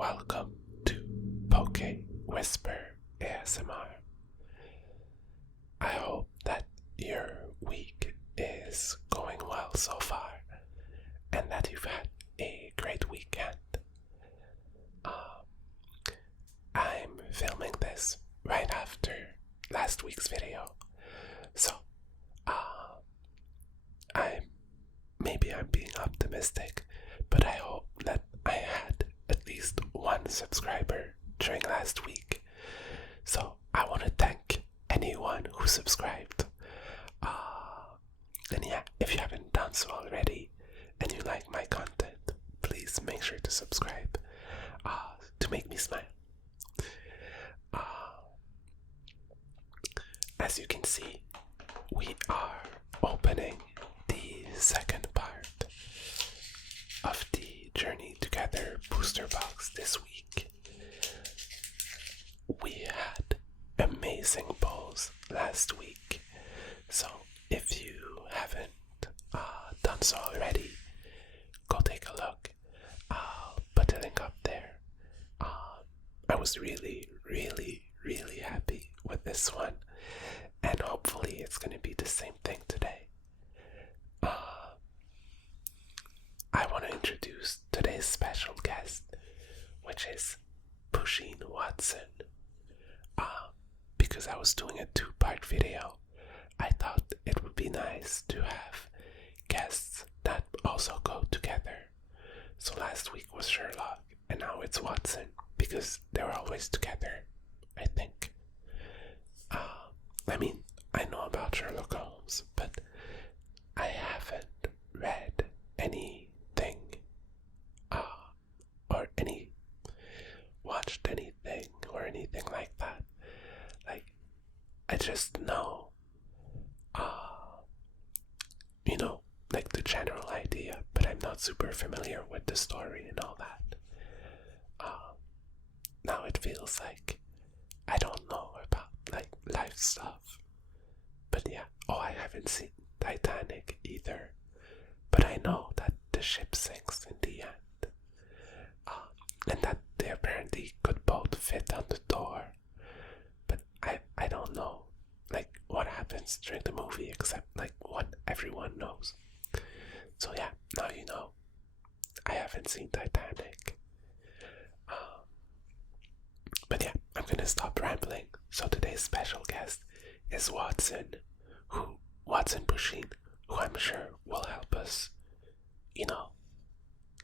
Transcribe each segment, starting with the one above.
welcome to Poke Whisper ASMR. I hope that your week is going well so far and that you've had a great weekend. I'm filming this right after last week's video, so I'm being optimistic, but I hope that I had at least one subscriber during last week. So I want to thank anyone who subscribed. And yeah, if you haven't done so already and you like my content, please make sure to subscribe to make me smile. As you can see, we are opening the second part of the Journey Together booster box this week. We had amazing pulls last week, so if you haven't done so already, go take a look. I'll put a link up there. I was really happy with this one, and hopefully it's going to be the same thing today. I want to introduce today's special guest, which is Pusheen Watson. Because I was doing a two-part video, I thought it would be nice to have guests that also go together. So last week was Sherlock, and now it's Watson, because they're always together, I think. I know about Sherlock Holmes, but I haven't read anything or watched anything or anything like that. I just know, the general idea, but I'm not super familiar with the story and all that. Now it feels like I don't know about life stuff. But yeah, I haven't seen Titanic either. But I know that the ship sinks in the end. And that they apparently could both fit on the door. But I don't know what happens during the movie except what everyone knows. So yeah, now you know. I haven't seen Titanic. But yeah, I'm gonna stop rambling. So today's special guest is Watson Pusheen, who I'm sure will help us,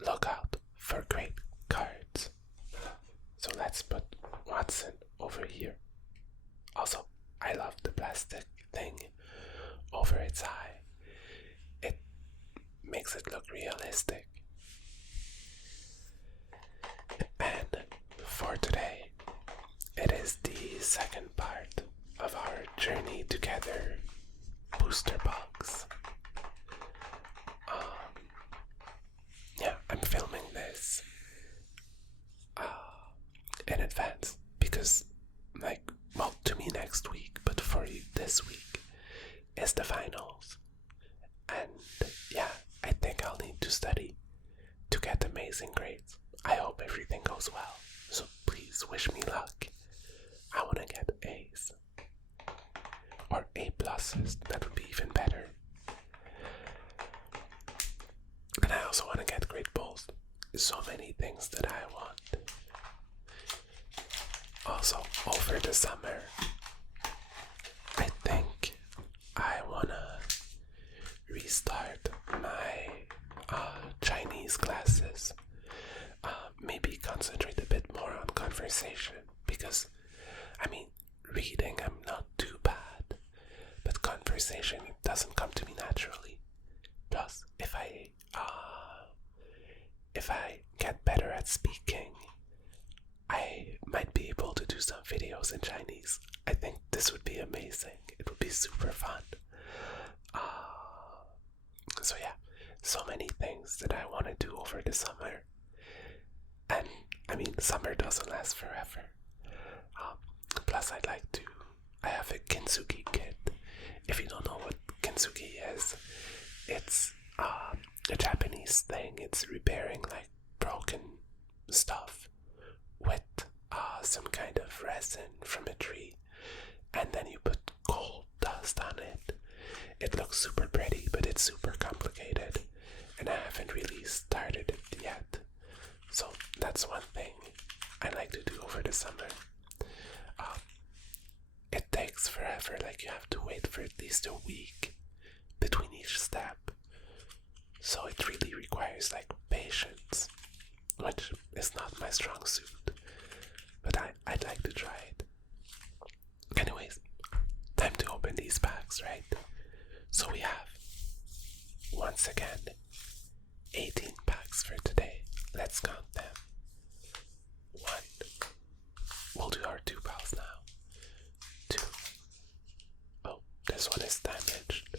look out for great cards. So let's put Watson over here. Also, I love the plastic thing over its eye. It makes it look realistic. And for today, it is the second part of our Journey Together booster box. I'm filming this in advance because, to me next week, but for you this week, is the finals. And yeah, I think I'll need to study to get amazing grades. I hope everything goes well, so please wish me luck. I want to get A's. Or A pluses, that would be even better. And I also want to get great pulls. So many things that I want. Also, over the summer, I think I want to restart my Chinese classes. Maybe concentrate a bit more on conversation because, reading I'm not too bad, but conversation doesn't come to me naturally. Plus, if I get better at speaking, I might be able to do some videos in Chinese. I think this would be amazing. It would be super fun. So yeah, so many things that I want to do over the summer. And summer doesn't last forever. Plus, I have a kintsugi kit. If you don't know what kintsugi is, it's a Japanese thing. It's repairing broken stuff some kind of resin from a tree, and then you put gold dust on it. It looks super pretty, but it's super complicated, and I haven't really started it yet. So that's one thing I like to do over the summer. It takes forever, like you have to wait for at least a week between each step. So it really requires like patience, which is not my strong suit, but I'd like to try it. Anyways, time to open these packs, right? So we have, once again, 18 packs for today. Let's count them. 1. We'll do our 2 pals now. 2. Oh, this one is damaged.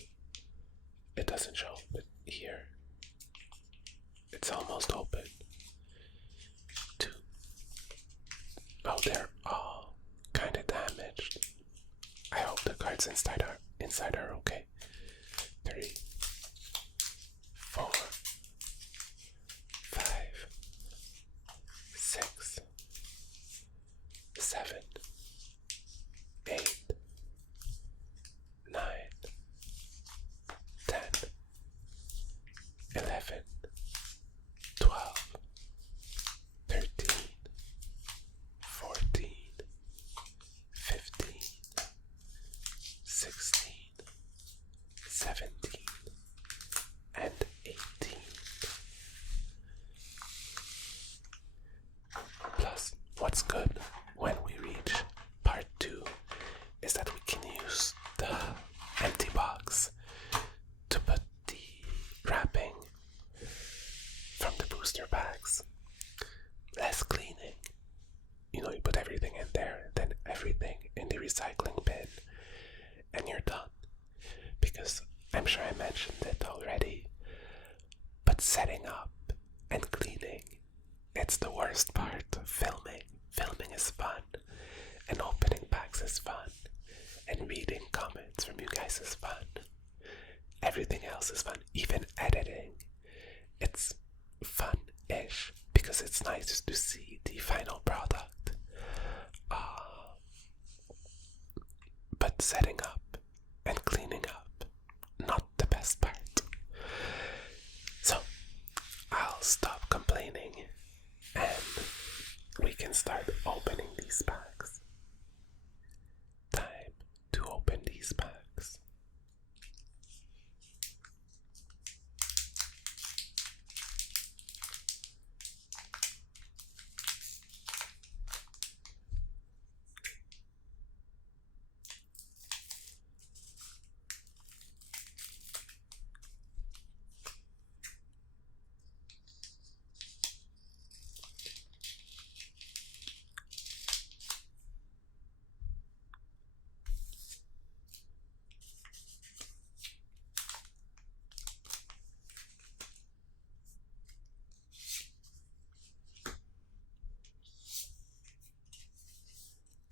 It doesn't show, but here. It's almost open. 2. Oh, they're all kind of damaged. I hope the cards inside are okay. 3, 4, 5, 6, 7, 8, 9, 10, 11, 12, 13, 14, 15, 16, 17, and 18. Plus, what's good when we reach part 2 is that we can use the empty box to put the wrapping from the booster packs. Less cleaning. You put everything in there, then everything in the recycling bin, and you're done. Because I'm sure I mentioned it already, but setting up and cleaning, it's the worst part of filming. Filming is fun, and opening packs is fun, and reading comments from you guys is fun. Everything else is fun, even editing. It's fun-ish, because it's nice to see the final product. But setting up and cleaning up, not the best part. So, I'll stop complaining and we can start opening these packs. Time to open these packs.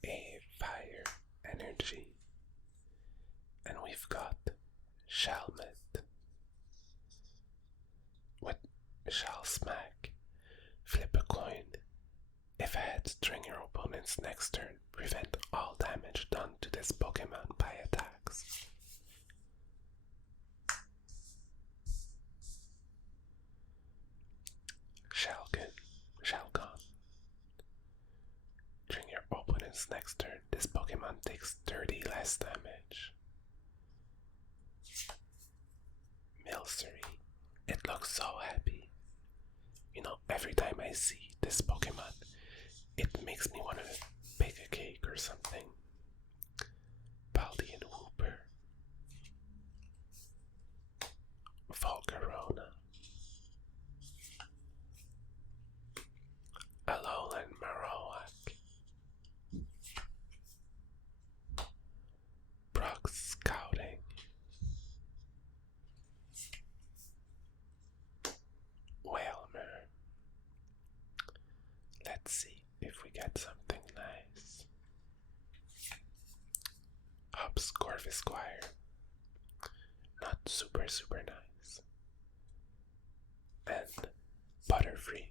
A fire energy, and we've got Shelmet. What shall smack? Flip a coin. If a heads, during your opponent's next turn, prevent all damage done to this Pokemon by attacks. Shalgon. During your opponent's next turn, this Pokemon takes 30 less damage. Milcery. It looks so happy. Every time I see this Pokemon, it makes me want to bake a cake or something. Paldean Wooper. Volcarona. Alolan Marowak. Brock Scouting. Whalmer. Let's see if we get something nice. Hops Corvisquire. Not super nice. And Butterfree.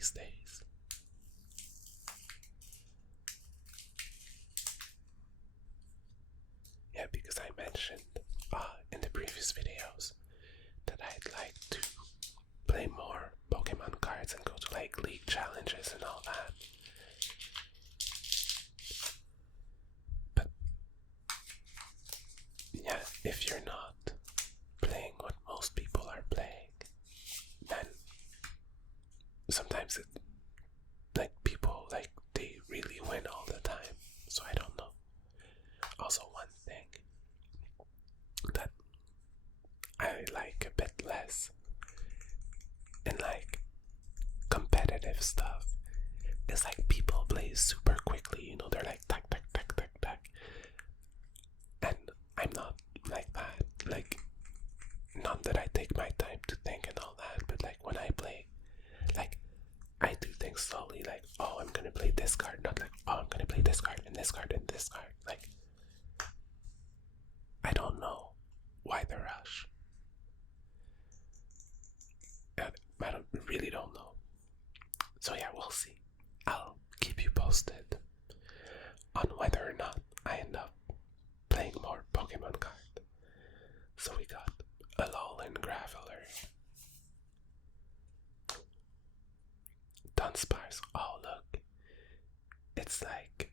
these days. Yeah, because I mentioned in the previous videos that I'd like to play more Pokemon cards and go to like league challenges and all that. But yeah, if you're not playing what most people are playing, then sometimes people they really win all the time. So I don't know. Also, one thing that I like a bit less in like competitive stuff is like people play super quickly, you know, they're like tack tack tack tack tack. And I'm not like that. Like, not that I take my time to think and all that, but like when I play, like I do things slowly, like, oh, I'm gonna play this card, not like, oh, I'm gonna play this card and this card and this card. Like, I don't know why the rush. I really don't know. So yeah, we'll see. I'll keep you posted on whether or not I end up playing more Pokemon cards. So we got Alolan Graveler, Dunsparce. Oh look, it's like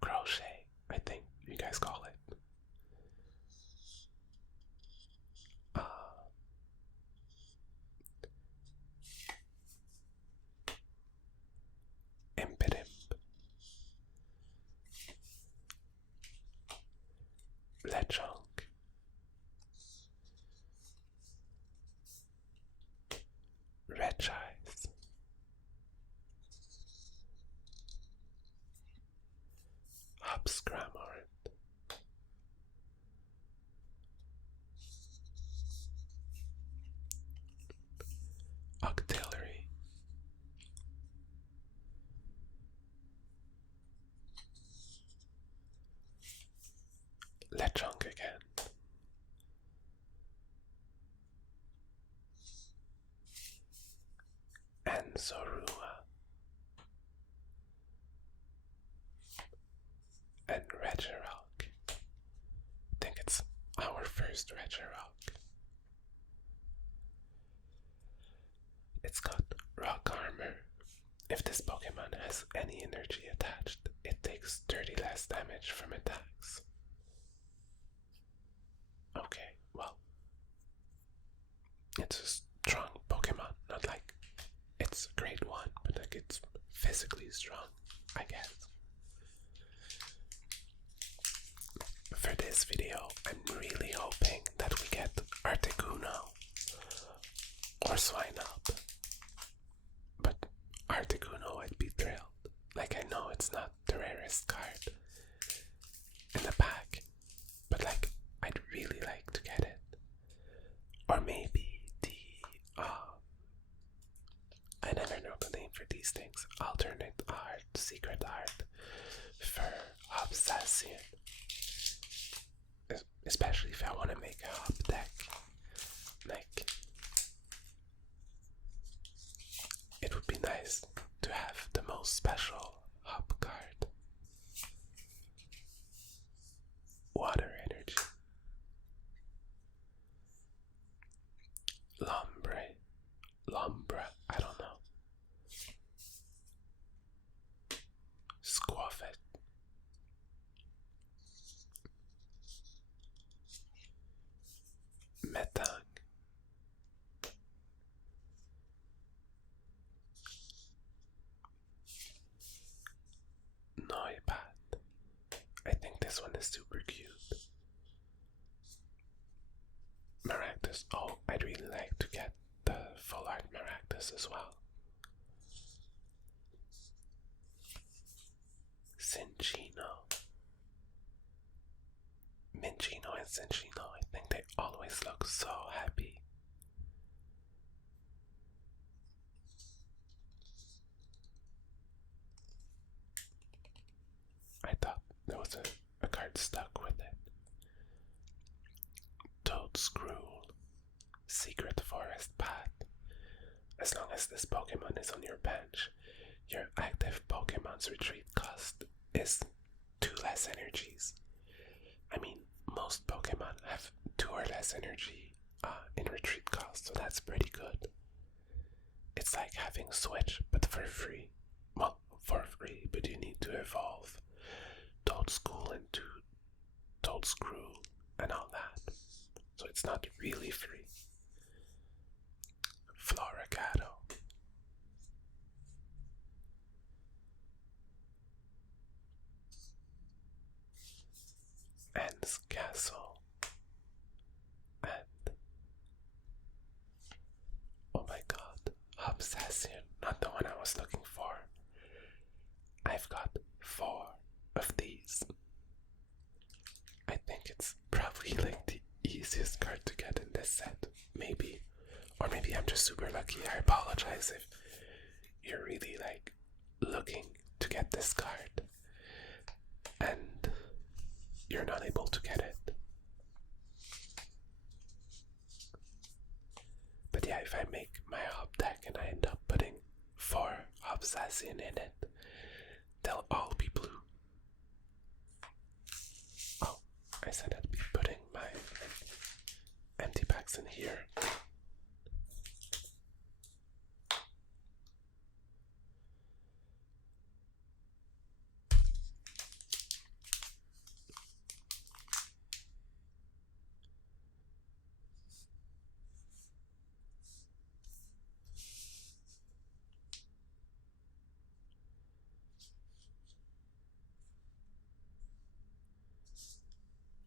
crochet, I think you guys call it. Impidimp, Lechonk, Regice, Hubscramorant, Octillery, Lechonk again, and Zorua, and Regirock. I think it's our first Regirock. It's got rock armor. If this Pokemon has any energy attached, it takes 30 less damage from attacks. Okay, well, it's a strong Pokemon, not like it's a great one, but like it's physically strong, I guess. For this video, I'm really hoping that we get Articuno or Swinub. But Articuno, I'd be thrilled. Like, I know it's not the rarest card in the pack, but like, I'd really like to get it. Or maybe the, I never know the name for these things, alternate art, secret art for Obsession. Especially if I want to make a hub deck. Like, it would be nice to have the most special hub card. Water energy. Lombra, I don't know. Squaffet. Metang. Noibat. I think this one is super cute. Maractus. Oh, I'd really like to get the full art Maractus as well. Cinchino. Minchino and Cinchino, I think they always look so happy. I thought there was a card stuck with it. Toadscruel, Secret Forest Path, a as long as this Pokemon is on your bench, your active Pokemon's retreat cost is 2 less energies. I mean, most Pokemon have 2 or less energy in retreat cost, so that's pretty good. It's like having Switch, but for free. Well, for free, but you need to evolve Toadscool into Toadscrew and all that. So it's not really free. Floragato. And Castle. And oh my god, Obsession, not the one I was looking for. I've got 4 of these. I think it's probably like the easiest card to get in this set. Maybe. Or maybe I'm just super lucky. I apologize if you're really like looking to get this card and you're not able to get it. But yeah, if I make my hop deck and I end up putting 4 Obsession in it, they'll all be blue. Oh, I said I'd be putting my empty packs in here.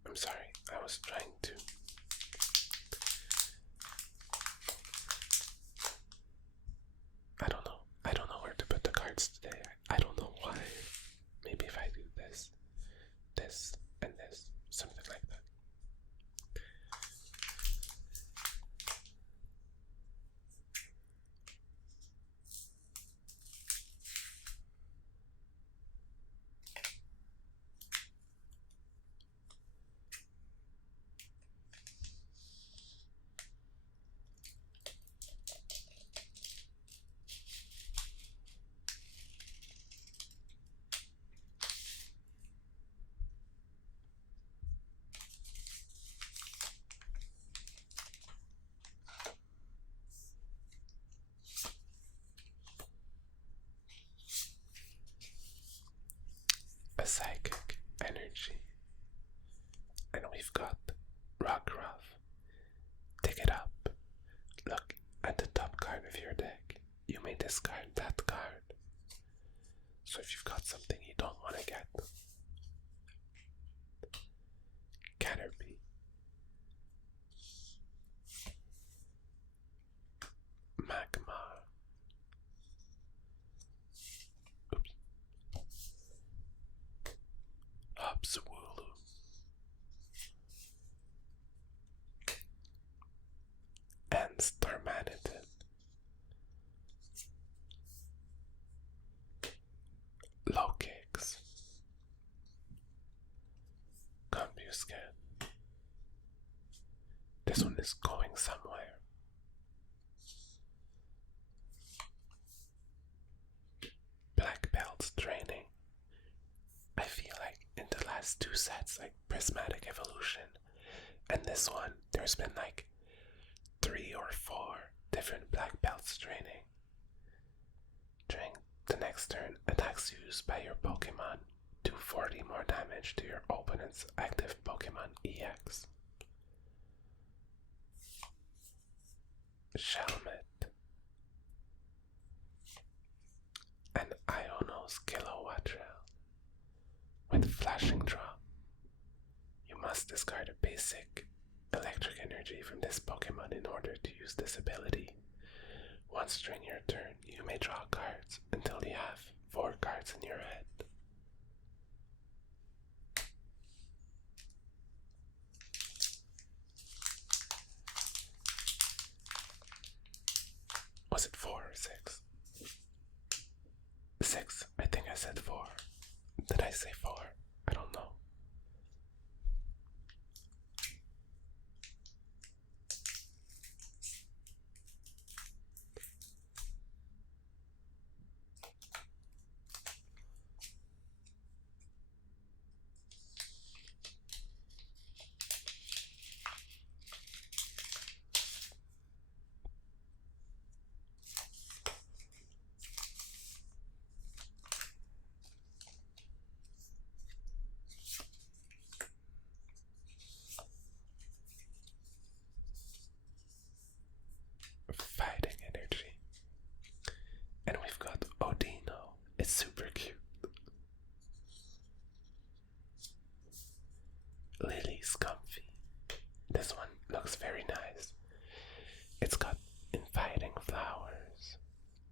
I'm sorry, I was trying to. I don't know where to put the cards today. I don't know why. Maybe if I do this, this, and this, something like that. A psychic energy. And we've got Rockruff. Dig it up. Look at the top card of your deck. You may discard that card. So if you've got something you don't want to get, Caterpie. Magmar. Oops. Hopswoolu. And Starmanitan. Low kicks. Combuscan. This one is going somewhere. Black Belt's training. I feel like in the last 2 sets, like Prismatic Evolution and this one, there's been like 3 or 4 different Black Belts training. During the next turn, attacks used by your Pokemon do 40 more damage to your opponent's active Pokemon EX. Shelmet. And Iono's Kilowattrel. With Flashing Drop, you must discard a basic electric energy from this Pokemon in order to use this ability. Once during your turn, you may draw cards until you have 4 cards in your hand. Was it 4 or 6? 6. I think I said 4. Did I say 4? I don't know. It's super cute. Lily's comfy. This one looks very nice. It's got inviting flowers.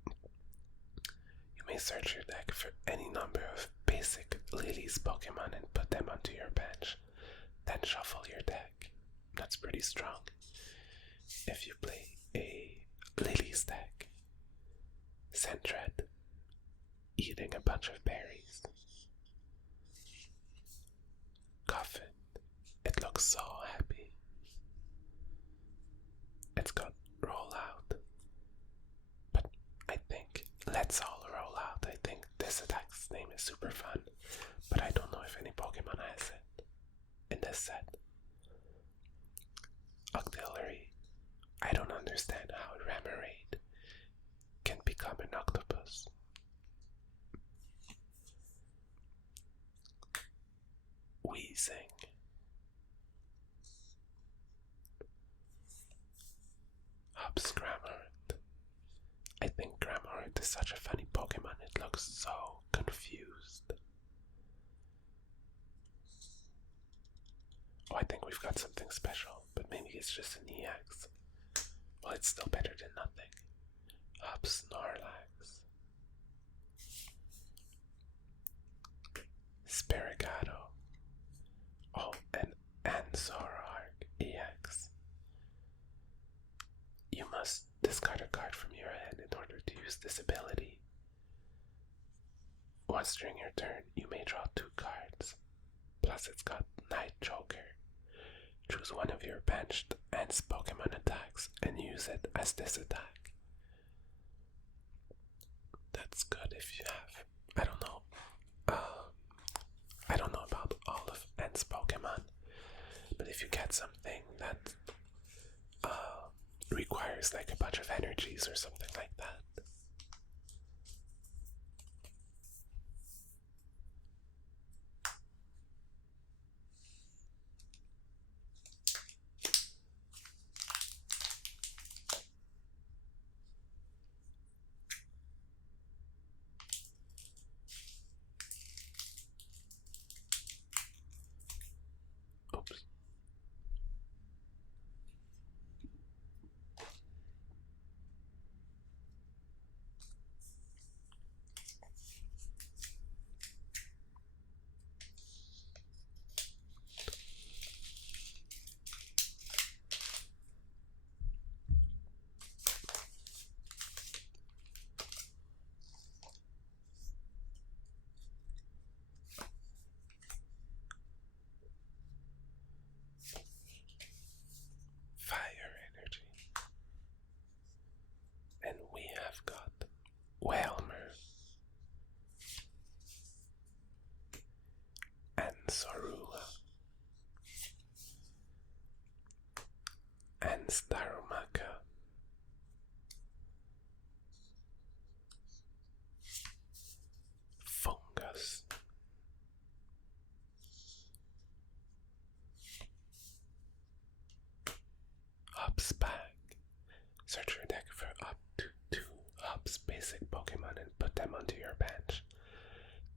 You may search your deck for any number of basic Lily's Pokemon and put them onto your bench. Then shuffle your deck. That's pretty strong. If you play a Lily's deck, Sentret, eating a bunch of berries. Coffin, it looks so happy. It's got roll out. But I think let's all roll out. I think this attack's name is super fun. But I don't know if any Pokemon has it in this set. Octillery. I don't understand how Remoraid can become an octopus. Wheezing. Hops Cramorant. I think Cramorant is such a funny Pokemon, it looks so confused. Oh, I think we've got something special, but maybe it's just an EX. Well, it's still better than nothing. Hops Snorlax. Spirigato. Oh, and Zoroark EX. You must discard a card from your hand in order to use this ability. Once during your turn, you may draw 2 cards. Plus it's got Night Joker. Choose one of your benched Ants Pokemon attacks and use it as this attack. That's good if you have, I don't know about all of Ants Pokemon, but if you get something that requires like a bunch of energies or something like that. Oops. Fire energy. And we have got Whalmer and Zorua and Starumaka. Fungus. Hops back. Search your deck for up to 2 Hops basic Pokemon and put them onto your bench.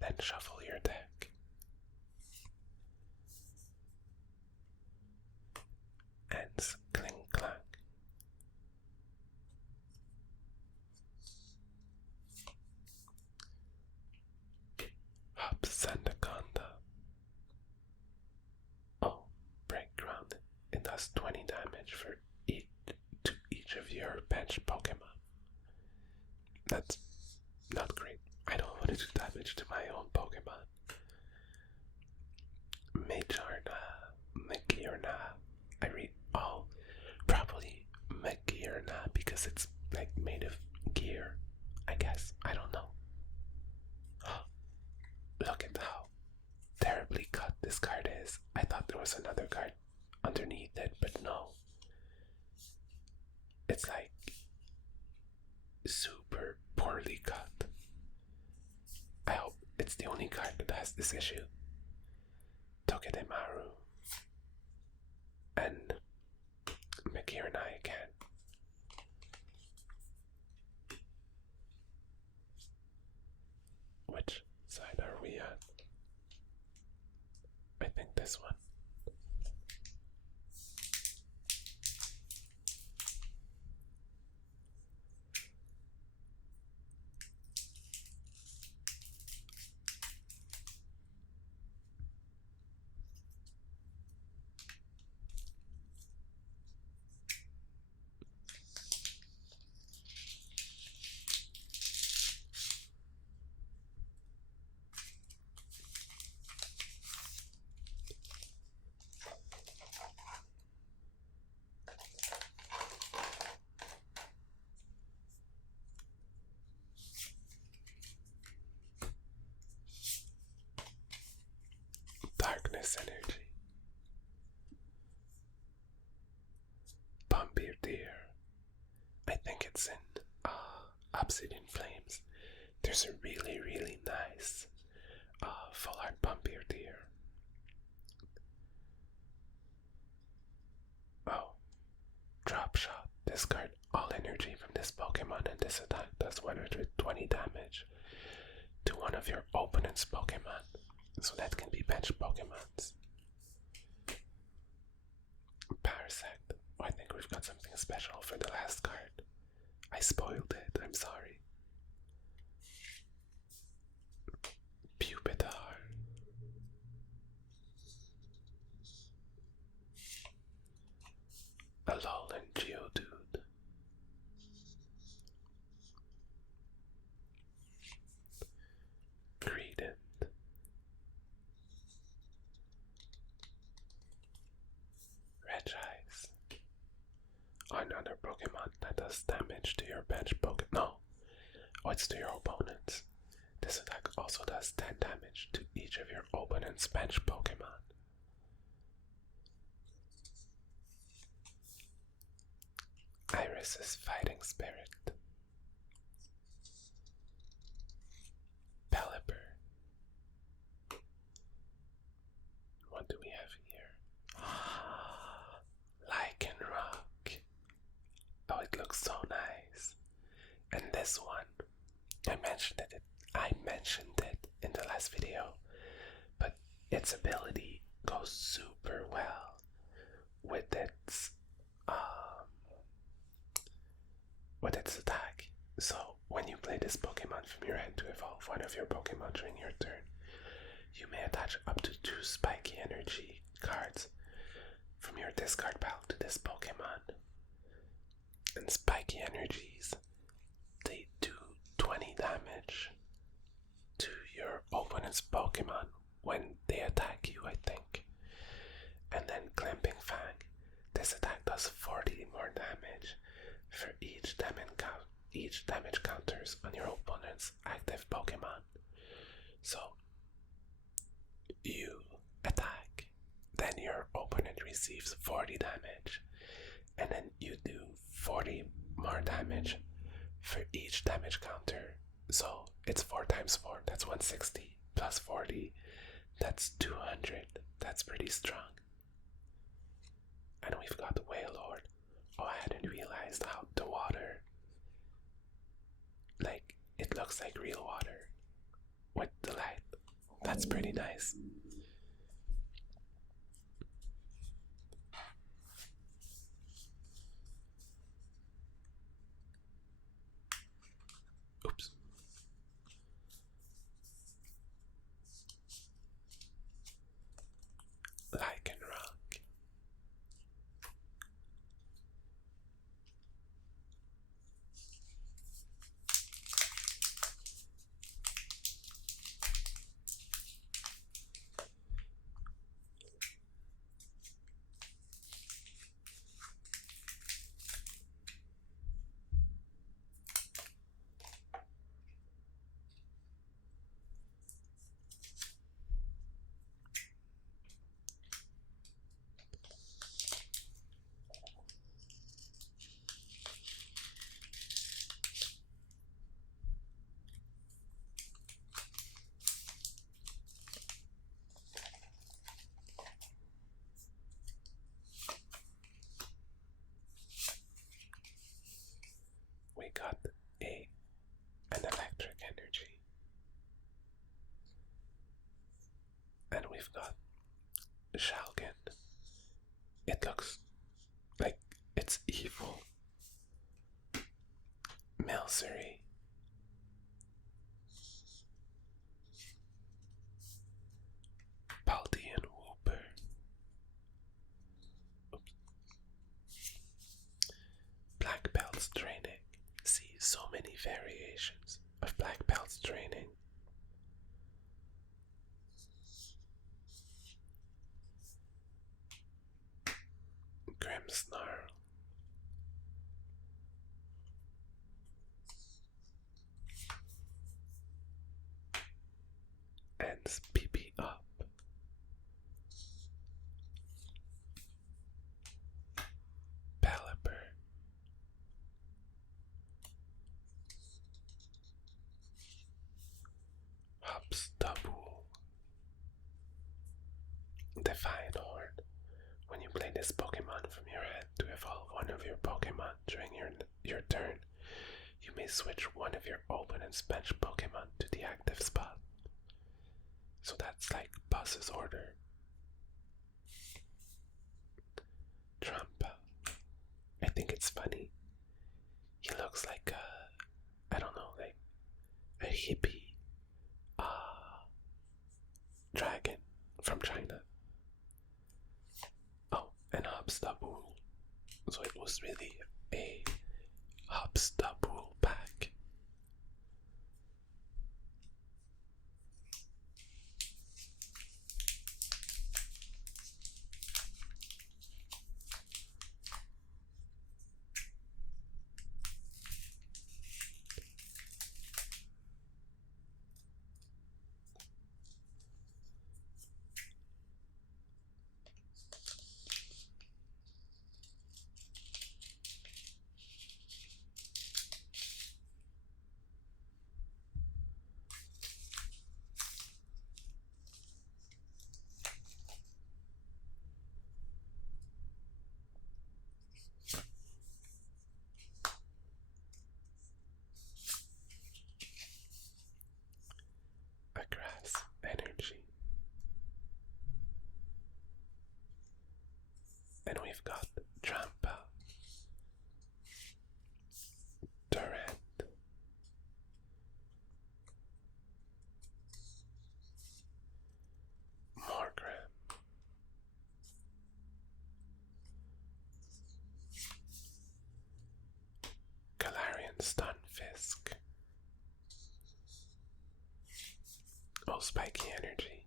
Then shuffle your deck. Ants Cling Clank. Hops Sandaconda. Oh, break ground. It does 20 damage for each of your bench Pokemon. That's not great. I don't want to do damage to my own Pokemon. Magearna, Magearna. I read probably Magearna because it's like made of gear, I guess. I don't know. Look at how terribly cut this card is. I thought there was another card underneath it, but no. It's like super poorly cut. I hope it's the only card that has this issue. Togedemaru and Magearna again. Which side are we on? I think this one. Darkness energy. Bombardier. I think it's in Obsidian Flames. There's a really, really nice full art Bombardier. Oh, drop shot. Discard all energy from this Pokemon and this attack does 120 damage to one of your opponent's Pokemon. So that can be bench Pokemons. Parasect. Oh, I think we've got something special for the last card. I spoiled it, I'm sorry. Pupitar. Alolan Geodude. Greedent. Regice. Another Pokemon that does damage to your bench Pokemon. No. Oh, it's to your opponents. This attack also does 10 damage to each of your opponent's bench Pokemon. Iris's Fighting Spirit. Pelipper. What do we have here? Lycanroc. Oh, it looks so nice. And this one, I mentioned it in the last video, but its ability goes super well with its attack. So when you play this Pokemon from your hand to evolve one of your Pokemon during your turn, you may attach up to 2 spiky energy cards from your discard pile to this Pokemon. And spiky energies, they do 20 damage to your opponent's Pokemon when they attack you, I think. And then Clamping Fang, this attack does 40 more damage for each damage counters on your opponent's active Pokemon. So you attack, then your opponent receives 40 damage, and then you do 40 more damage for each damage counter. So it's 4 times 4, that's 160, plus 40, that's 200. That's pretty strong. And we've got the Wailord. Oh, I hadn't realized how the water, like, it looks like real water with the light. That's pretty nice. Oops. Lycanroc. we've got Shalgan. It looks like it's evil. Milcery. Paldean Whooper. Oops. Black Belt's training. See so many variations of Black Belt's training. Grimmsnarl. And PP up. Pelipper. Hubstubble. Divine Horn. When you play this Pokemon from your hand to evolve one of your Pokemon during your turn, you may switch one of your opponent's bench Pokemon to the active spot. So that's like boss's order. Trumpa. I think it's funny. He looks like I don't know, like a hippie dragon from China. Oh, and Hubstubble. So it was really a Hubstubble pack. A grass energy. And we've got Trampa, Durant, Morgrem, Galarian Stunfisk, oh, Spiky Energy.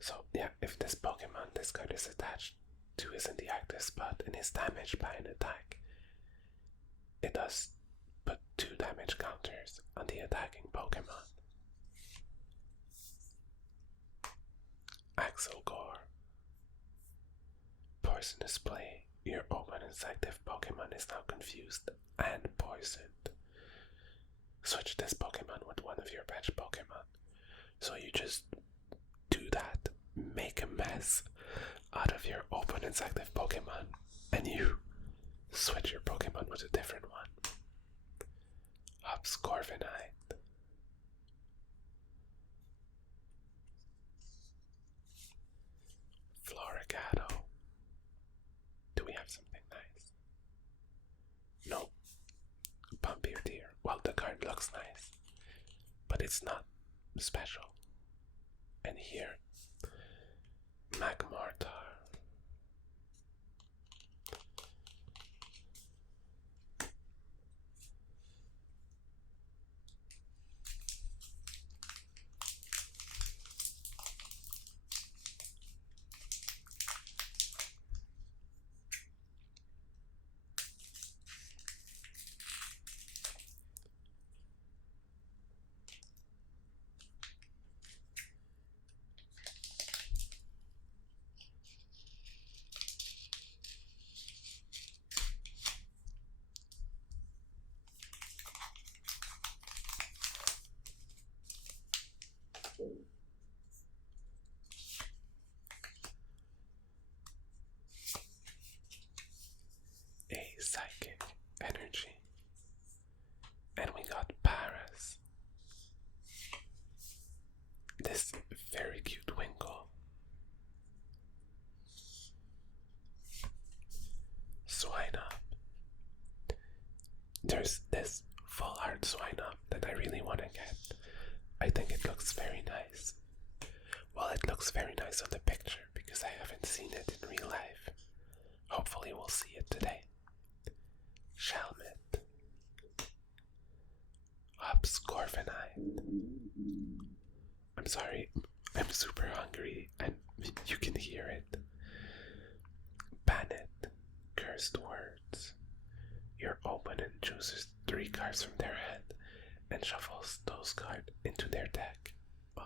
So yeah, if this Pokemon this card is attached to is in the active spot and is damaged by an attack, it does put 2 damage counters on the attacking Pokemon. Axelgore. Poisonous play. Your opponent's active Pokemon is now confused and poisoned. Switch this Pokemon with one of your bench Pokemon. So you just do that, make a mess out of your opponent's active Pokemon, and you switch your Pokemon with a different one. Hubscorvenite. Floricato. Do we have something nice? No. Pumpierdeer. Well, the card looks nice, but it's not special. And here, Magmortar. card Swinub that I really want to get. I think it looks very nice. Well, it looks very nice on the picture because I haven't seen it in real life. Hopefully we'll see it today. Shelmet. Upscorvenite. I'm sorry, I'm super hungry and you can hear it. Bannet. Cursed words. Your opponent chooses 3 cards from their hand and shuffles those cards into their deck. Oh.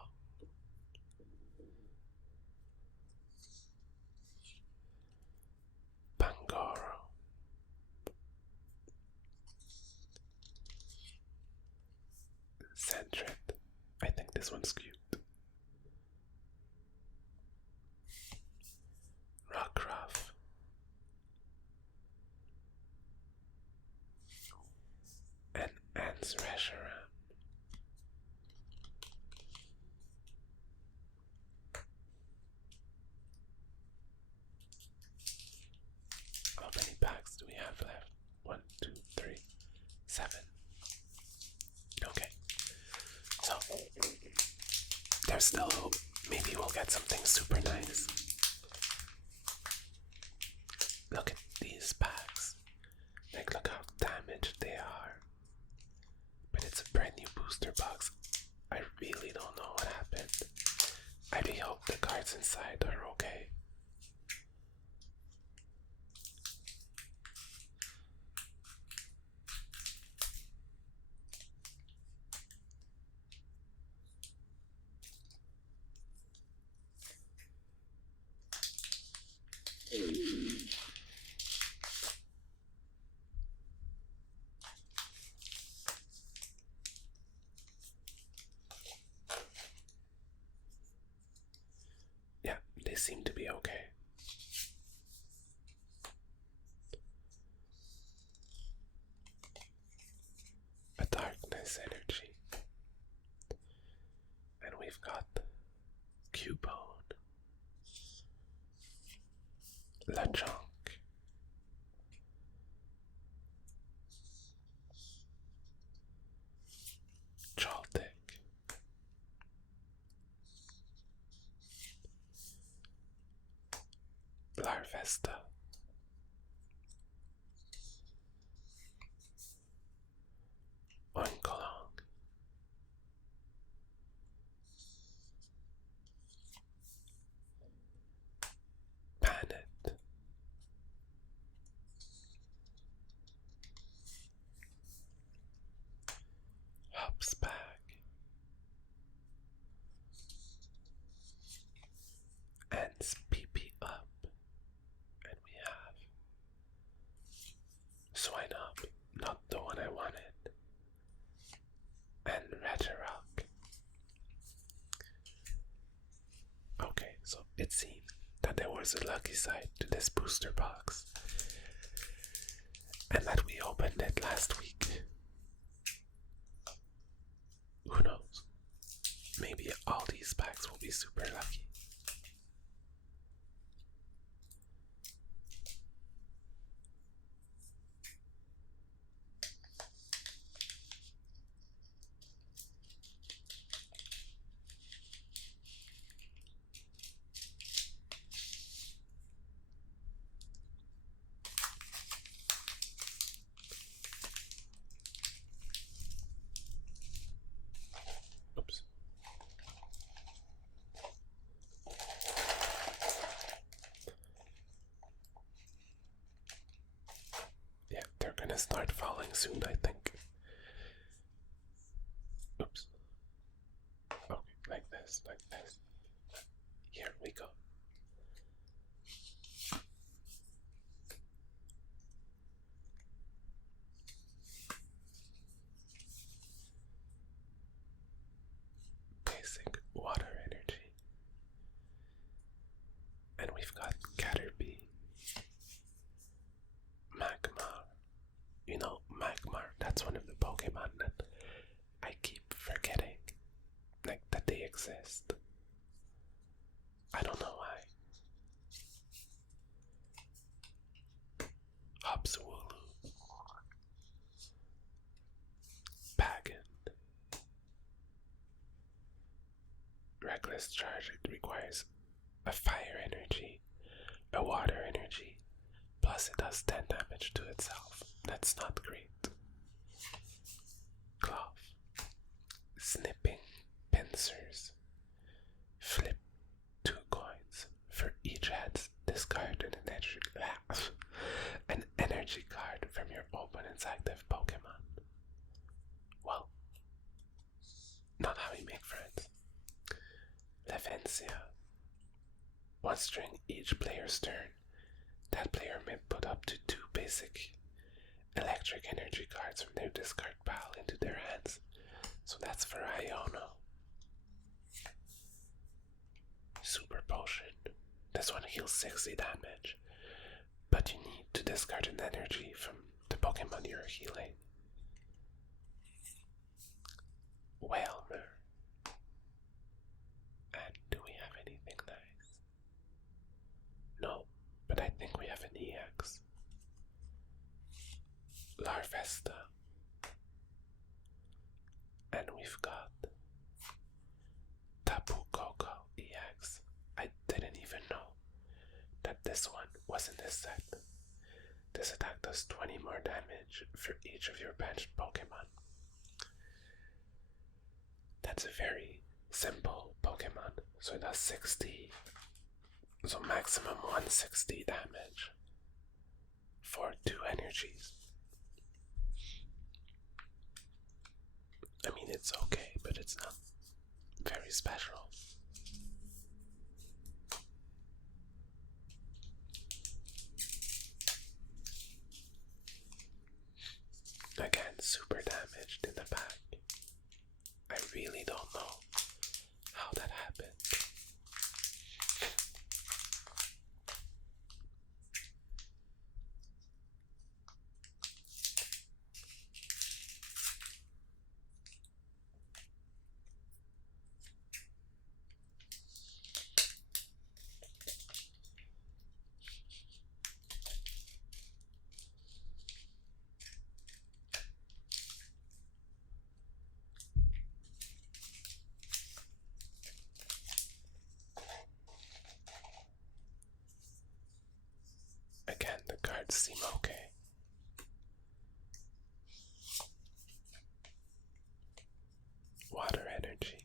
Pangoro. Sentret. I think this one's cute. Rockruff. And Ants Reshiram. How many packs do we have left? 1, 2, 3, 7. Okay. So, there's still hope. Maybe we'll get something super nice. Look at these packs. Like, look how damaged they are. But it's a brand new booster box. I really don't know what happened. I really hope the cards inside are okay. Yeah, they seem to be okay. A darkness energy. And we've got Cubone, Lechonk, Chaltic, Larvesta, Oinkolong, Panet, Hopsbag, and PP Up. And we have Swinub, not the one I wanted, and Regirock. Okay, so it seemed that there was a lucky side to this booster box, and that we opened it last week. Who knows? Maybe all these packs will be super lucky. Oops. Yeah, they're gonna start falling soon, I think. Oops. Okay, like this, like this. Here we go. Basic water energy. And we've got Caterpie, Magmar. You know, Magmar, that's one of the Pokemon that I keep forgetting, like, that they exist. I don't know this charge, it requires a fire energy, a water energy, plus it does 10 damage to itself. That's not great. Cloth. Snipping pincers. Flip 2 coins. For each head, discard an energy card from your opponent's active Pokemon. Well, not how we make friends. Levencia. Once during each player's turn, that player may put up to 2 basic electric energy cards from their discard pile into their hands. So that's for Iono. Super Potion. This one heals 60 damage, but you need to discard an energy from the Pokemon you're healing. Whalmer. And do we have anything nice? No, but I think we have an EX. Larvesta. And we've got Tapu Koko EX. I didn't even know that this one was in this set. This attack does 20 more damage for each of your benched Pokemon. That's a very simple Pokemon. So it does 60. So maximum 160 damage for 2 energies. I mean, it's okay, but it's not very special. Again, super damaged in the back. I really don't know how that happened. Again, the cards seem okay. Water energy.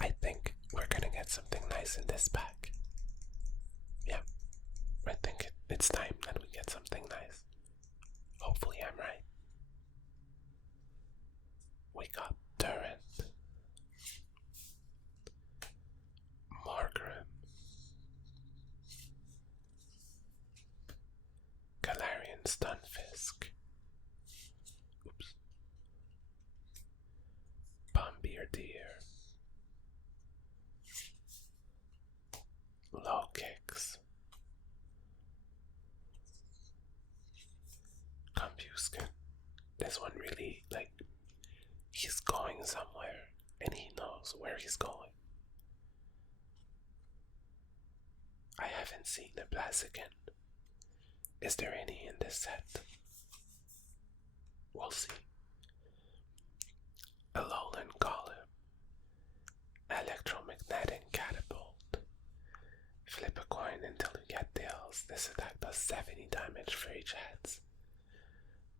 I think we're gonna get something nice in this pack. Yeah, I think it's time that we get something nice. Hopefully I'm right. We got Durant, Morgrem, Galarian Stunfisk, Bombirdier, Low Kicks, Confuscan. This one really, he's going somewhere, and he knows where he's going. I haven't seen a Blaziken. Is there any in this set? We'll see. Alolan Golem, Electromagnetic Catapult. Flip a coin until you get tails. This attack does 70 damage for each head.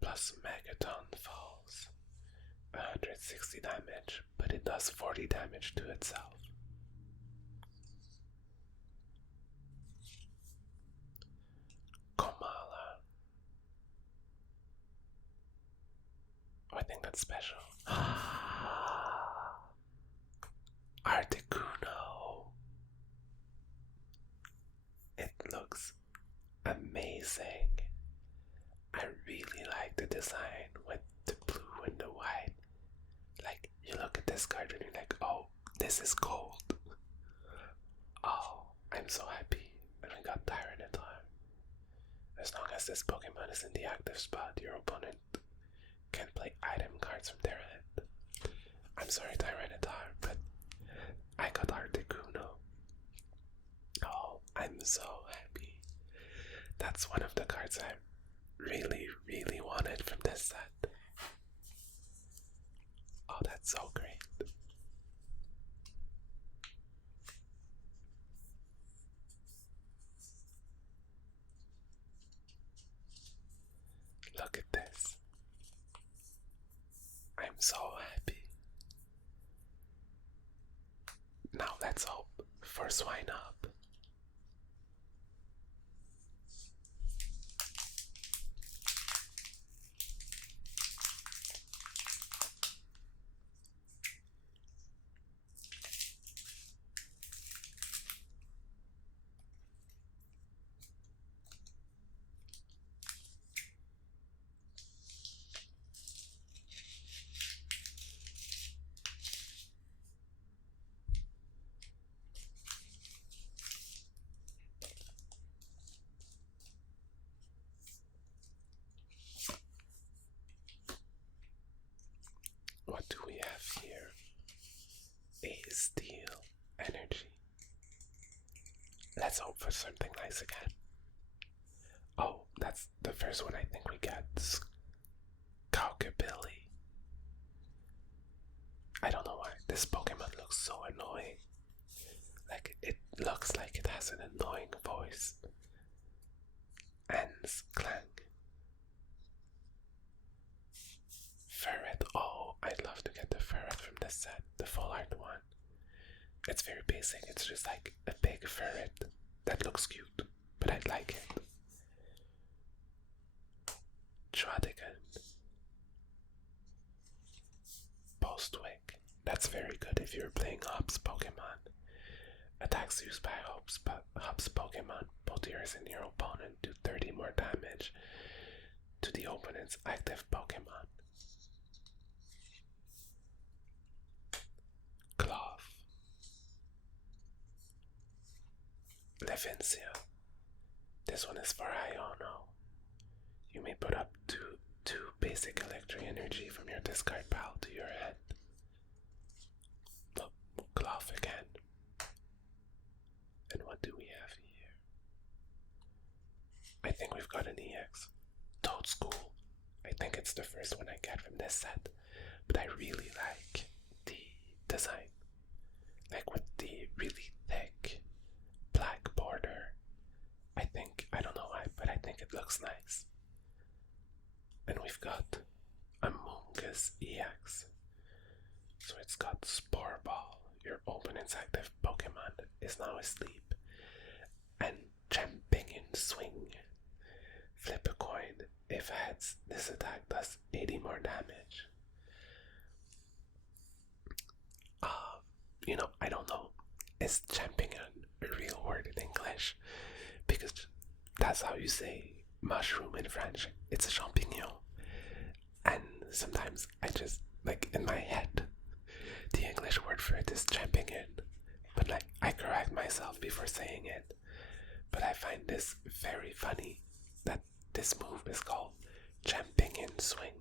Plus Megaton Falls. 160 damage, but it does 40 damage to itself. Komala. Oh, I think that's special. Articuno. It looks amazing. I really like the design with the blue and the white. You look at this card and you're like, oh, this is gold. Oh, I'm so happy that we got Tyranitar. As long as this Pokemon is in the active spot, your opponent can play item cards from their hand. I'm sorry, Tyranitar, but I got Articuno. Oh, I'm so happy. That's one of the cards I really, really wanted from this set. Oh, that's so great. so happy. Now let's hope for Swine Up. What do we have here? A steel energy. Let's hope for something nice again. Oh, that's the first one I think we got. Cowcabilly. I don't know why. This Pokemon looks so annoying. Like, it looks like it has an annoying voice. Ans Clank. Ferret. Oh, I'd love to get the ferret from this set, the full art one. It's very basic, it's just like a big ferret that looks cute, but I'd like it. Troutigan. Postwick. That's very good if you're playing Hub's Pokemon. Attacks used by Hub's Pokemon, both yours and your opponent, do 30 more damage to the opponent's active Pokemon. Cloth. Levincia. This one is for Iono. You may put up to 2 basic electric energy from your discard pile to your hand. Oh, Cloth again. And what do we have here? I think we've got an EX. Toadschool. I think it's the first one I get from this set, but I really like the design. Like with the really thick black border. I don't know why, but I think it looks nice. And we've got Amoonguss EX. So it's got Spore Ball. Your opponent's active Pokemon is now asleep. And Champignon Swing. Flip a coin. If heads, this attack does 80 more damage. I don't know. Is champignon a real word in English? Because that's how you say mushroom in French. It's a champignon. And sometimes I just, like, in my head, the English word for it is champignon. But, like, I correct myself before saying it. But I find this very funny that this move is called Champignon Swing.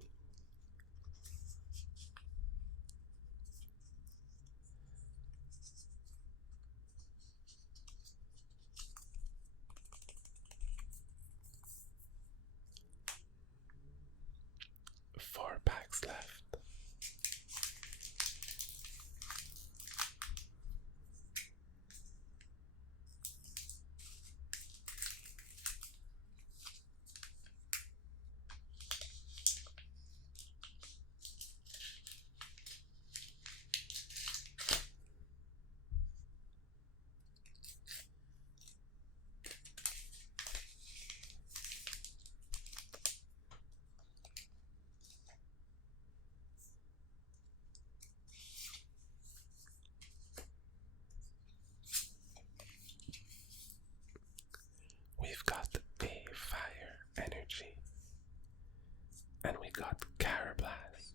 Four packs left. We've got a fire energy. And we got Carablast.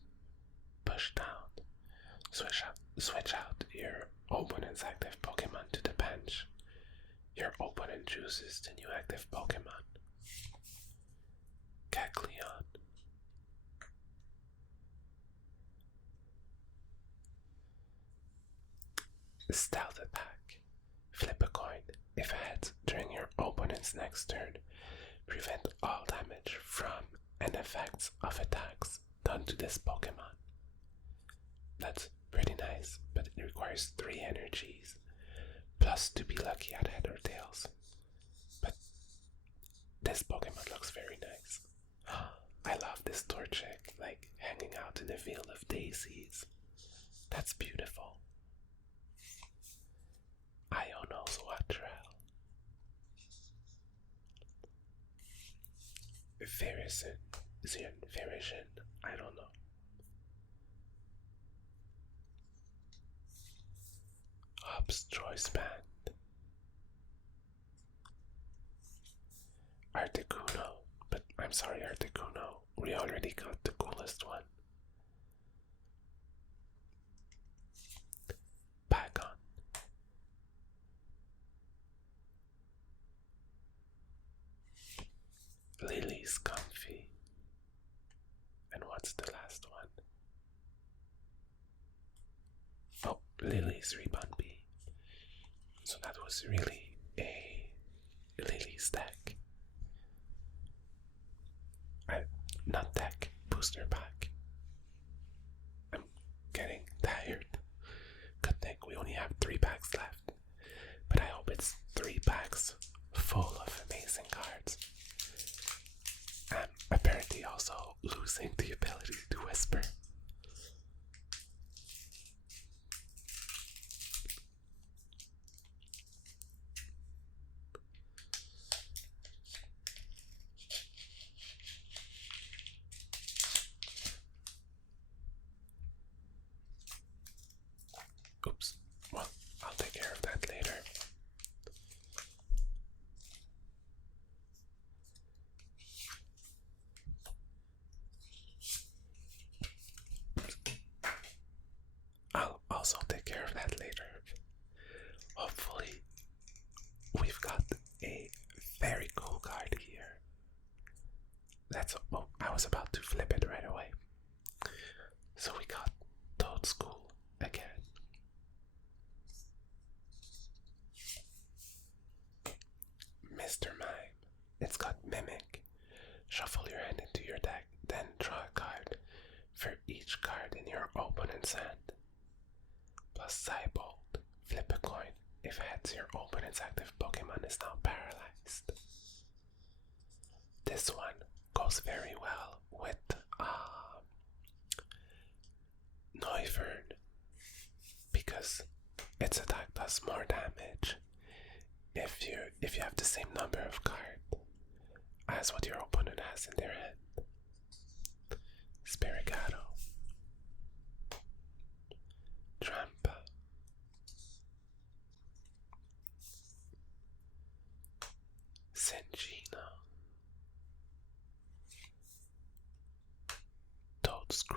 Push down. Switch out your opponent's active Pokemon to the bench. Your opponent chooses the new active Pokemon. Kecleon. Stealth attack. Flip a coin. If heads during your opponent's next turn, prevent all damage from and effects of attacks done to this Pokemon. That's pretty nice, but it requires 3 energies, plus to be lucky at head or tails. But this Pokemon looks very nice. I love this Torchic, like hanging out in a field of daisies. That's beautiful. Ionos Watrel. Verison. Verision? I don't know. Hobbs Choice Band. Articuno. But I'm sorry, Articuno. We already got the coolest one. Pagon. Lily's Comfy. And what's the last one? Oh, Lily's Ribonby. So that was really a Lily's deck. Not deck, booster pack. I'm getting tired. Good thing we only have 3 packs left. But I hope it's 3 packs full of amazing cards. And apparently also losing the ability to whisper. Oops. Well, I'll take care of that later. I'll also take care of that later. Hopefully, we've got a very cool card here. Oh, I was about to flip it right away. So we got Toad School again. Mr. Mime. It's got Mimic. Shuffle your hand into your deck, then draw a card for each card in your opponent's hand. Plus Cybolt. Flip a coin. If heads, your opponent's active Pokemon is now paralyzed. This one goes very well with Noivern because its attack does more damage if you have the same number of cards as what your opponent has in their hand. Spirigato, Trampa, Sinjina, Toadscrew,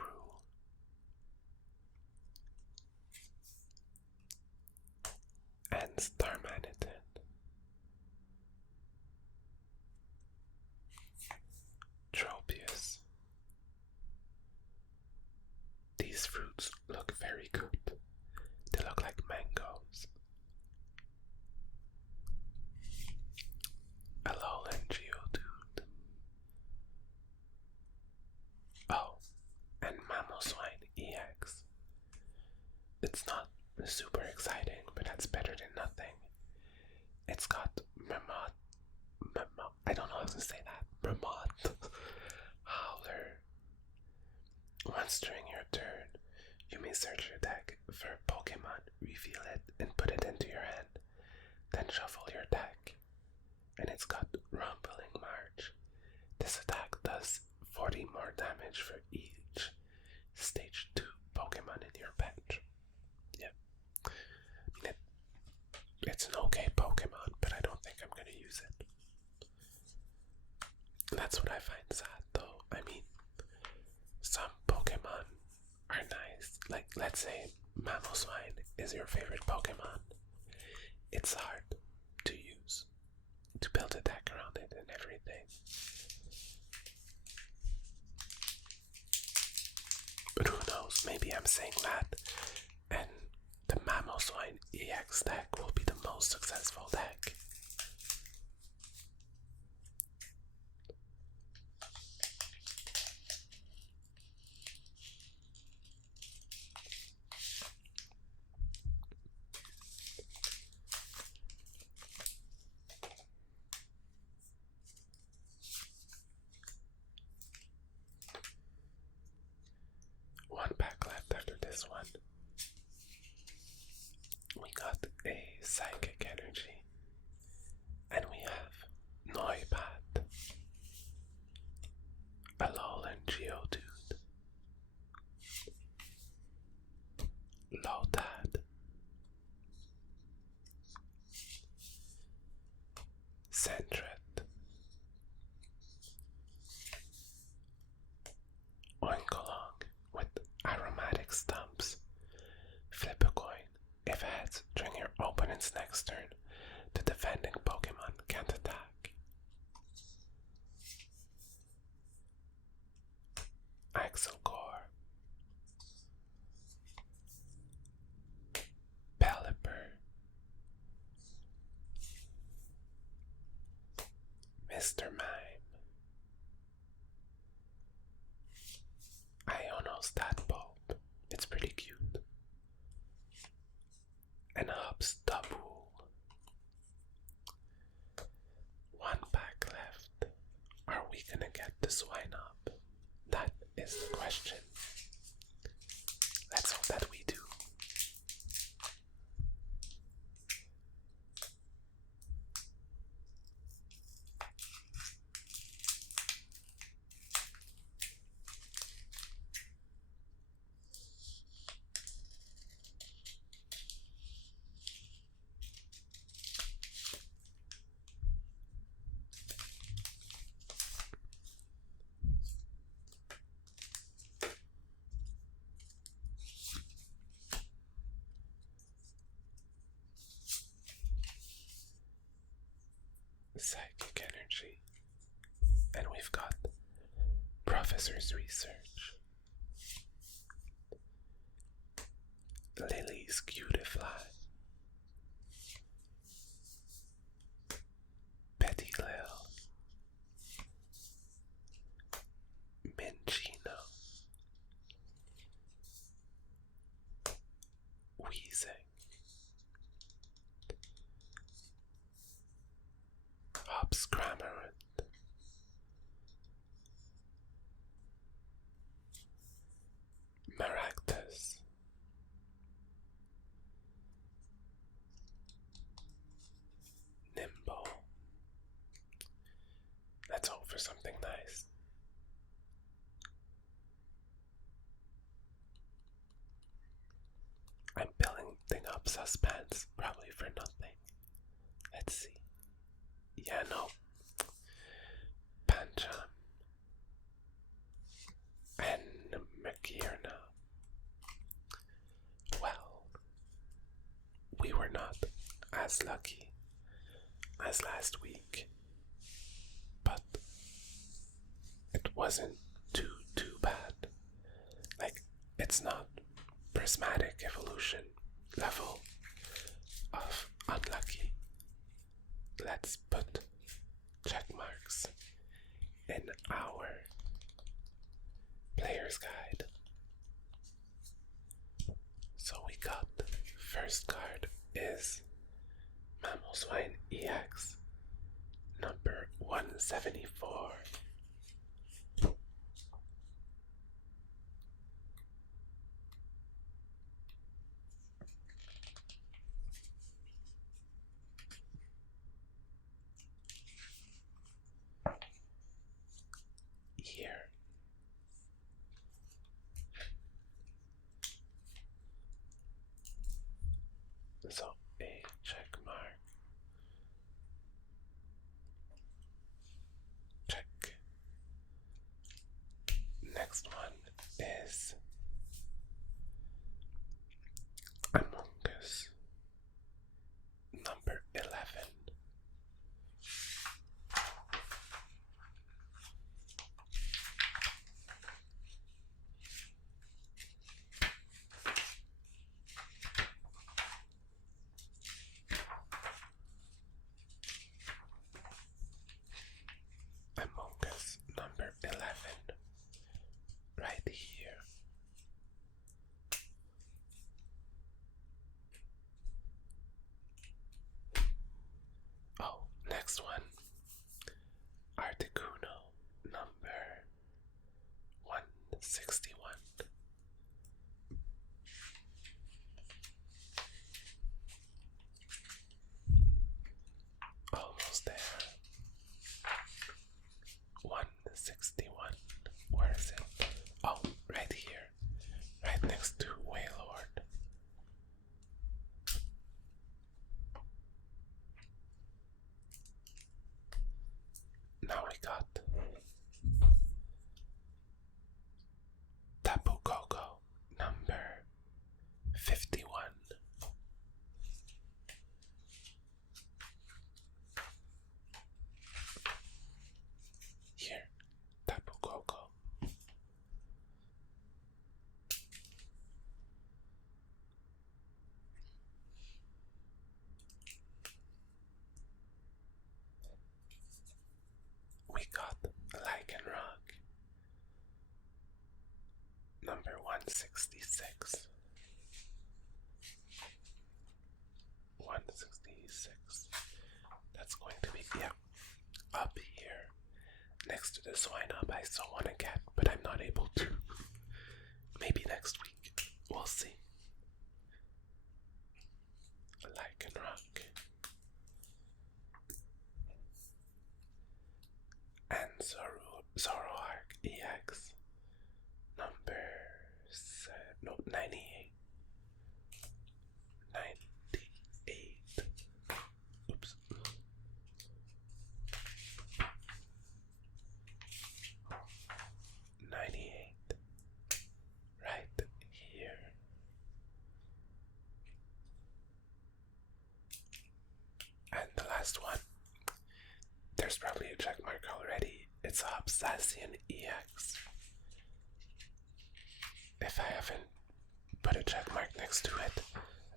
and Starmanitan. Tropius. These fruits look very good. They look like mangoes. Alolan Geodude. Oh, and Mamoswine EX. It's not super exciting, but that's better than nothing. It's got I don't know how to say that. Mermot. Howler. Once during your turn, you may search your deck for a Pokemon, reveal it, and put it into your hand. Then shuffle your deck. And it's got Rumbling March. This attack does 40 more damage for each Stage 2 Pokemon in your bench. Yeah. It's an okay Pokemon, but I don't think I'm going to use it. That's what I find sad though. I mean, some Pokemon are nice. Like, let's say Mamoswine is your favorite Pokemon. It's hard to use, to build a deck around it and everything. But who knows, maybe I'm saying that and the Mamoswine EX deck will be the most successful deck. One pack left. this one. We got a psychic energy, and we have Noibat, Alolan Geodude, Lotad, Sentret, Oinkolong with aromatic stumps. Flip a coin. If heads, during your opponent's next turn, the defending Pokemon can't attack. Axelcore, Pelipper, Mr. Mime, Iono's Tadpole, it's pretty cute, and Hub's Double. One pack left. Are we gonna get the Swine up? That is the question. Let's hope that we do. Psychic energy, and we've got Professor's Research, Lily's Cutifly, Betty Lil, Minchino, Weezing, Hobbs Cramorant, Maractus, Nimble. Let's hope for something nice. I'm building up suspense, probably for nothing. Let's see. Yeah, no. Pancham and Magearna. Well, we were not as lucky as last week, but it wasn't too bad. Like, it's not prismatic evolution level of unlucky. Let's put check marks in our player's guide. So we got first card is Mamoswine EX number 174. Here. So a check mark. Check. Next one is Among Us number 11. Among Us number 11 right here. got Tapu Koko number 51. Here, Tapu Koko. We got Lycanroc number 166. 166. That's going to be, yeah, up here next to the Swinub. I still want to get, but I'm not able to. Maybe next week. We'll see. Lycanroc. And Zoroark EX number 98. 98. Oops. 98. Right here. And the last one. There's probably a check mark already. It's a Obsession EX. If I haven't put a check mark next to it,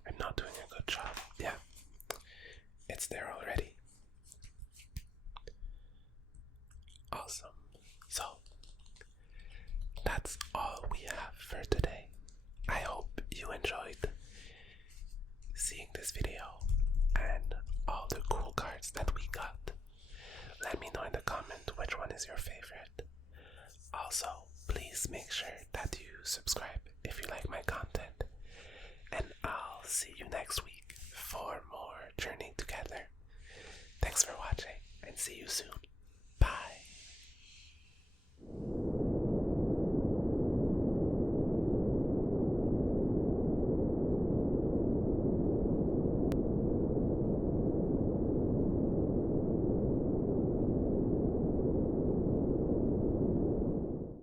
I'm not doing a good job. Yeah, it's there already. Awesome. So, that's all we have for today. I hope you enjoyed seeing this video and all the cool cards that we got. Let me know in the comment which one is your favorite. Also, please make sure that you subscribe if you like my content.